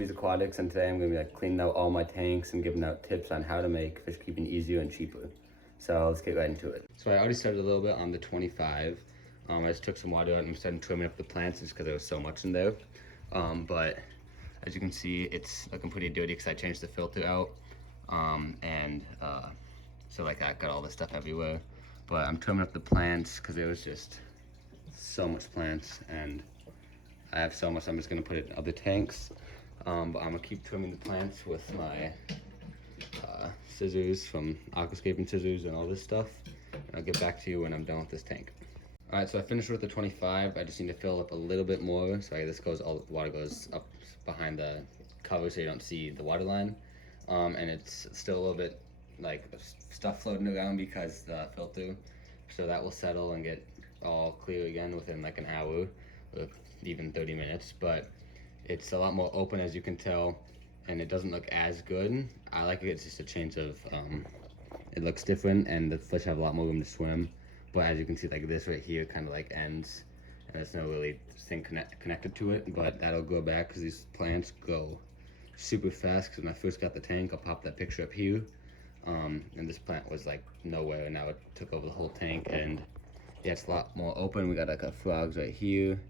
Bees Aquatics, and today I'm going to be like cleaning out all my tanks and giving out tips on how to make fish keeping easier and cheaper. So let's get right into it. So I already started a little bit on the 25. I just took some water out and I'm starting trimming up the plants just because there was so much in there. But as you can see, it's looking pretty dirty because I changed the filter out. So like I got all this stuff everywhere. But I'm trimming up the plants because there was just so much plants, and I have so much I'm just gonna put it in other tanks. But I'm gonna keep trimming the plants with my scissors from Aquascaping Scissors and all this stuff. And I'll get back to you when I'm done with this tank. All right, so I finished with the 25. I just need to fill up a little bit more. So this goes, all the water goes up behind the cover so you don't see the water line. And it's still a little bit like stuff floating around because the filter. So that will settle and get all clear again within like an hour or even 30 minutes. But it's a lot more open, as you can tell, and it doesn't look as good. I like it. It's just a change of, it looks different and the fish have a lot more room to swim. But as you can see, like this right here kind of like ends and there's no really thing connected to it, but that'll go back because these plants go super fast. Because when I first got the tank, I'll pop that picture up here. And this plant was like nowhere, and now it took over the whole tank, and yeah, it's a lot more open. We got like a frogs right here,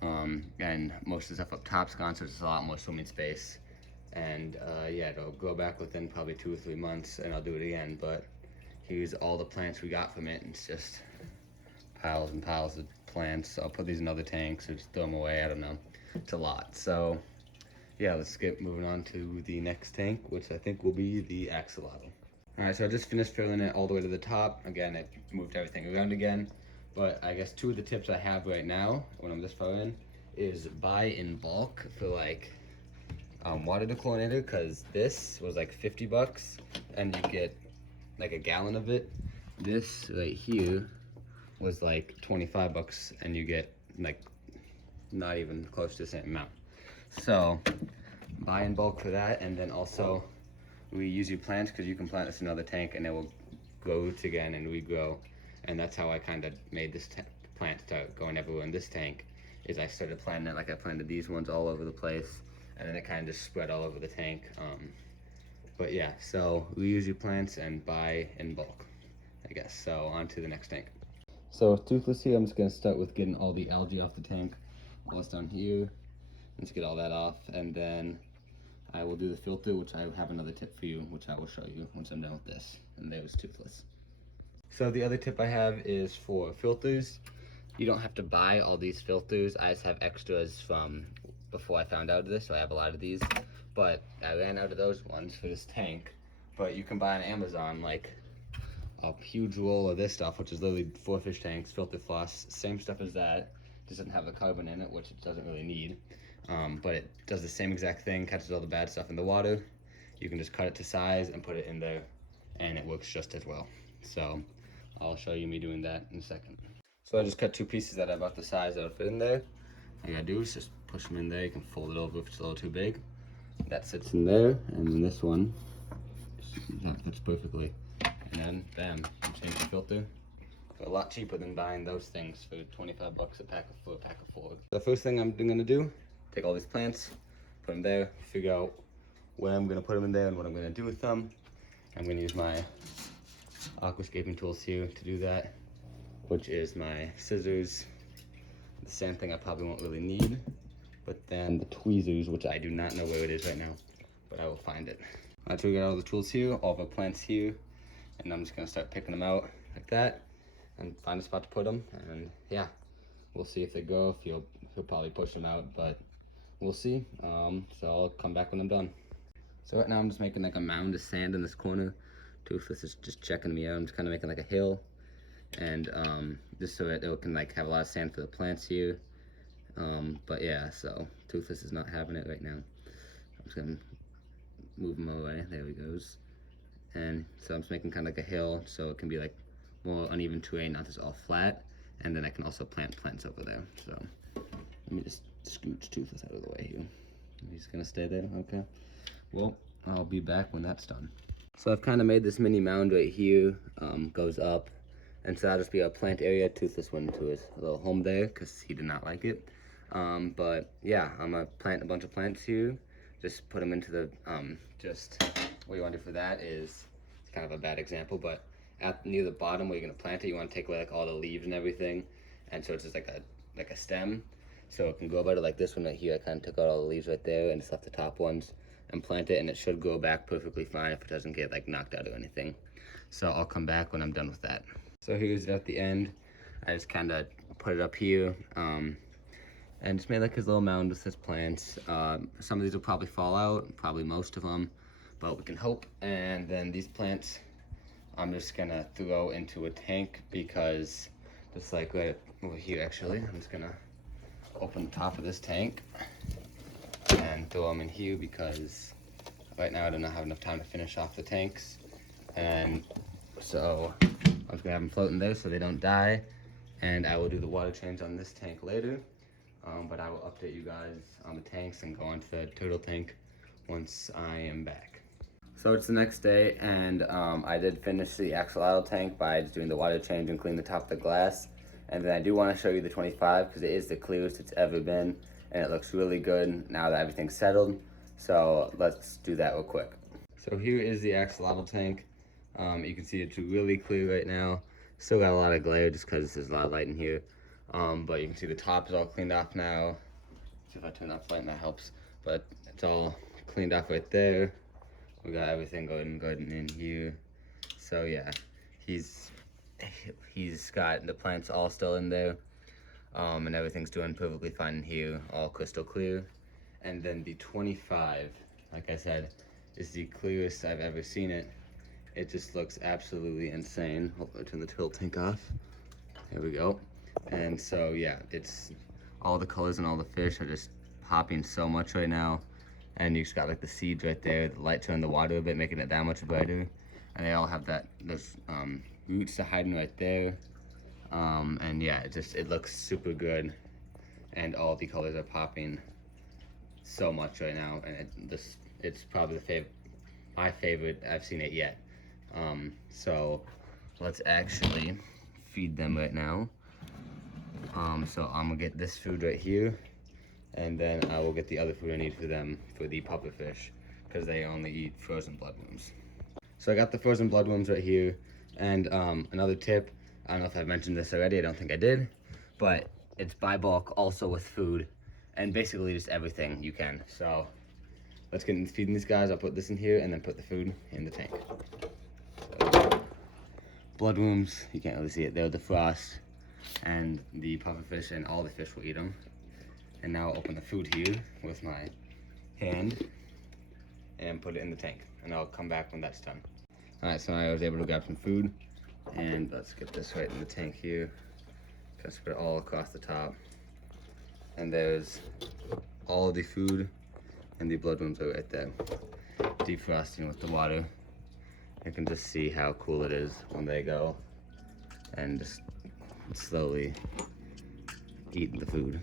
and most of the stuff up top's gone, so it's a lot more swimming space. And yeah, it'll grow back within probably 2 or 3 months, and I'll do it again. But here's all the plants we got from it, and it's just piles and piles of plants. So I'll put these in other tanks or just throw them away. I don't know. It's a lot. So yeah, let's get moving on to the next tank, which I think will be the axolotl. All right, so I just finished filling it all the way to the top. Again, it moved everything around again. But I guess 2 of the tips I have right now, when I'm this far in, is buy in bulk for like water dechlorinator, because this was like 50 bucks and you get like a gallon of it. This right here was like 25 bucks and you get like not even close to the same amount. So buy in bulk for that, and then also reuse your plants, because you can plant this in another tank and it will grow roots again and regrow. And that's how I kind of made this plant start going everywhere in this tank, is I started planting it like I planted these ones all over the place, and then it kind of just spread all over the tank. But yeah, so reuse your plants and buy in bulk, I guess. So on to the next tank. So with Toothless here, I'm just gonna start with getting all the algae off the tank. All it's down here, let's get all that off, and then I will do the filter, which I have another tip for you, which I will show you once I'm done with this. And there's Toothless. So the other tip I have is for filters. You don't have to buy all these filters. I just have extras from before I found out of this, so I have a lot of these. But I ran out of those ones for this tank. But you can buy on Amazon like a huge roll of this stuff, which is literally 4 fish tanks, filter floss, same stuff as that. Just doesn't have the carbon in it, which it doesn't really need. But it does the same exact thing, catches all the bad stuff in the water. You can just cut it to size and put it in there, and it works just as well. So I'll show you me doing that in a second. So I just cut 2 pieces that are about the size that'll fit in there. All you gotta do is just push them in there. You can fold it over if it's a little too big. That sits in there, and then this one, that fits perfectly. And then, bam, change the filter. A lot cheaper than buying those things for 25 bucks for a pack of 4. The first thing I'm gonna do, take all these plants, put them there, figure out where I'm gonna put them in there and what I'm gonna do with them. I'm gonna use my aquascaping tools here to do that, which is my scissors, the sand thing I probably won't really need, but then the tweezers, which I do not know where it is right now, but I will find it. All right, so we got all the tools here, all of our plants here, and I'm just gonna start picking them out like that and find a spot to put them. And yeah, we'll see if they go. If he'll probably push them out, but we'll see. So I'll come back when I'm done. So right now I'm just making like a mound of sand in this corner. Toothless is just checking me out. I'm just kind of making like a hill, and just so it can like have a lot of sand for the plants here. But yeah, so Toothless is not having it right now. I'm just gonna move him away. There he goes. And so I'm just making kind of like a hill, so it can be like more uneven terrain, not just all flat. And then I can also plant plants over there. So let me just scooch Toothless out of the way here. He's gonna stay there, okay? Well, I'll be back when that's done. So I've kind of made this mini mound right here, goes up. And so that'll just be a plant area. Toothless went into his little home there because he did not like it. But yeah, I'm gonna plant a bunch of plants here. just put them into the, just what you want to do for that is, it's kind of a bad example, but near the bottom where you're gonna plant it, you want to take away like all the leaves and everything, and so it's just like a stem, so it can grow better. Like this one right here, I kind of took out all the leaves right there and just left the top ones and plant it, and it should grow back perfectly fine if it doesn't get like knocked out or anything. So I'll come back when I'm done with that. So here's it at the end. I just kind of put it up here, and just made like his little mound with his plants. Some of these will probably fall out, probably most of them, but we can hope. And then these plants, I'm just gonna throw into a tank because just like right over here actually, I'm just gonna open the top of this tank and throw them in here because right now I don't have enough time to finish off the tanks. And so I'm just gonna have them floating there so they don't die. And I will do the water change on this tank later. But I will update you guys on the tanks and go on to the turtle tank once I am back. So it's the next day, and I did finish the axolotl tank by just doing the water change and clean the top of the glass. And then I do want to show you the 25 because it is the clearest it's ever been, and it looks really good now that everything's settled. So let's do that real quick. So here is the axolotl tank. You can see it's really clear right now. Still got a lot of glare just because there's a lot of light in here. But you can see the top is all cleaned off now. See if I turn off light and that helps. But it's all cleaned off right there. We got everything going good in here. So yeah, he's got the plants all still in there. And everything's doing perfectly fine in here, all crystal clear. And then the 25, like I said, is the clearest I've ever seen it. It just looks absolutely insane. Hopefully I turn the turtle tank off. There we go. And so yeah, it's all the colors and all the fish are just popping so much right now. And you just got like the seeds right there, the light turned the water a bit, making it that much brighter. And they all have those roots to hiding right there. And yeah, it looks super good. And all the colors are popping so much right now. And it's probably my favorite I've seen it yet. So let's actually feed them right now. So I'm gonna get this food right here, and then I will get the other food I need for them for the pufferfish, because they only eat frozen bloodworms. So I got the frozen bloodworms right here, and another tip, I don't know if I've mentioned this already, I don't think I did, but it's buy bulk also with food, and basically just everything you can. So let's get into feeding these guys. I'll put this in here and then put the food in the tank. So, bloodworms, you can't really see it, they're the frost, and the pufferfish and all the fish will eat them. And now I'll open the food here with my hand and put it in the tank, and I'll come back when that's done. All right, so I was able to grab some food, and let's get this right in the tank here. Just put it all across the top. And there's all the food, and the bloodworms are right there, defrosting with the water. You can just see how cool it is when they go and just slowly eat the food.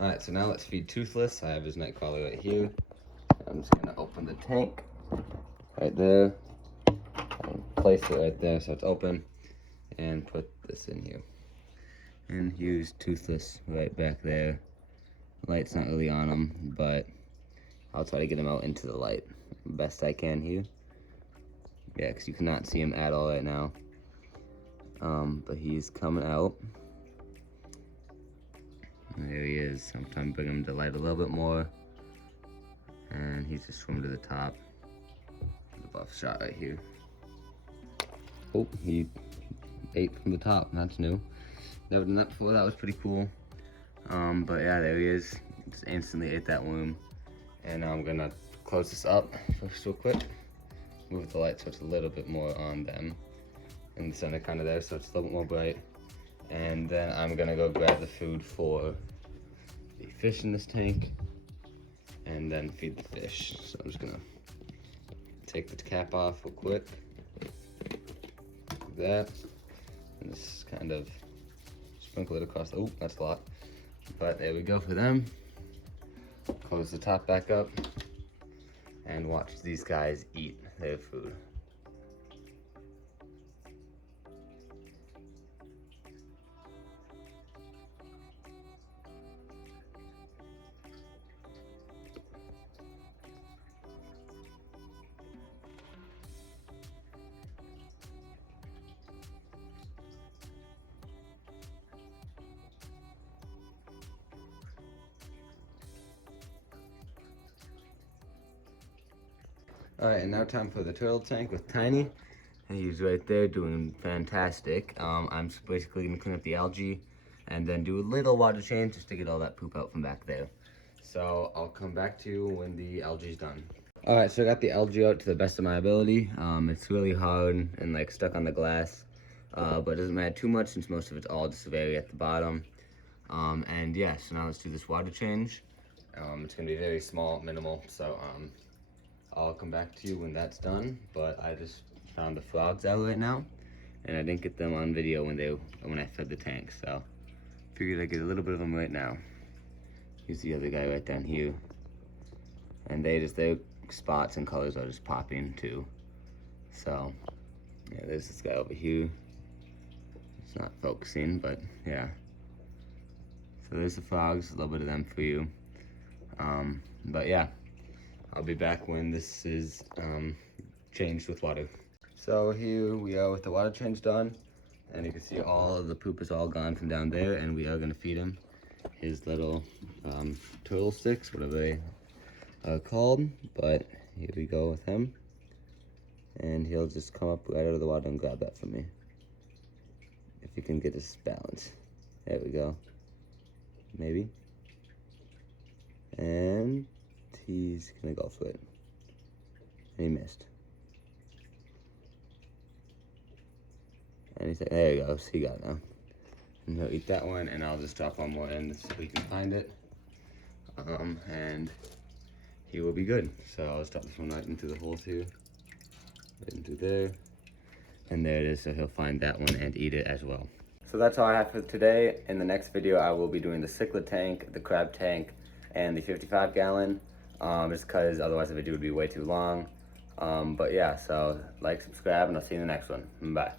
All right, so now let's feed Toothless. I have his night crawler right here. I'm just gonna open the tank right there and place it right there so it's open and put this in here. And here's Toothless right back there. Light's not really on him, but I'll try to get him out into the light best I can here. Yeah, because you cannot see him at all right now. But he's coming out. And there he is. I'm trying to bring him to light a little bit more. And he's just swimming to the top. The buff shot right here. Oh, he ate from the top. That's new. Never done that before. That was pretty cool. But yeah, there he is. Just instantly ate that worm. And now I'm gonna close this up just real quick. Move the light so it's a little bit more on them. In the center kind of there, so it's a little bit more bright. And then I'm gonna go grab the food for the fish in this tank and then feed the fish. So I'm just gonna take the cap off real quick. Like that. And just kind of sprinkle it across. Oh, that's a lot. But there we go for them. Close the top back up and watch these guys eat their food. All right, and now time for the turtle tank with Tiny. And he's right there doing fantastic. I'm just basically gonna clean up the algae and then do a little water change just to get all that poop out from back there. So I'll come back to you when the algae's done. All right, so I got the algae out to the best of my ability. It's really hard and like stuck on the glass, but it doesn't matter too much since most of it's all just very at the bottom. And yeah, so now let's do this water change. It's gonna be very small, minimal, so I'll come back to you when that's done, but I just found the frogs out right now, and I didn't get them on video when I fed the tank, so figured I'd get a little bit of them right now. Here's the other guy right down here, and their spots and colors are just popping too. So yeah, there's this guy over here. It's not focusing, but yeah. So there's the frogs, a little bit of them for you. But yeah. I'll be back when this is changed with water. So here we are with the water change done, and you can see all of the poop is all gone from down there, and we are gonna feed him his little turtle sticks, whatever they are called. But here we go with him, and he'll just come up right out of the water and grab that from me. If he can get his balance. There we go. Maybe. And he's gonna go for it. And he missed. And he's like, there he goes, he got it now. And he'll eat that one, and I'll just drop one more in so we can find it. And he will be good. So I'll just drop this one right into the hole too. Right into there. And there it is, so he'll find that one and eat it as well. So that's all I have for today. In the next video, I will be doing the cichlid tank, the crab tank, and the 55-gallon. Just because otherwise the video would be way too long. But yeah, so like, subscribe, and I'll see you in the next one. Bye.